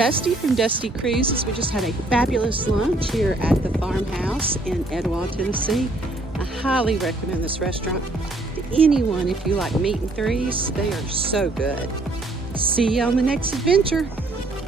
Dusty from Dusty Cruises. We just had a fabulous lunch here at the farmhouse in Etowah, Tennessee. I highly recommend this restaurant to anyone if you like meat and threes. They are so good. See you on the next adventure.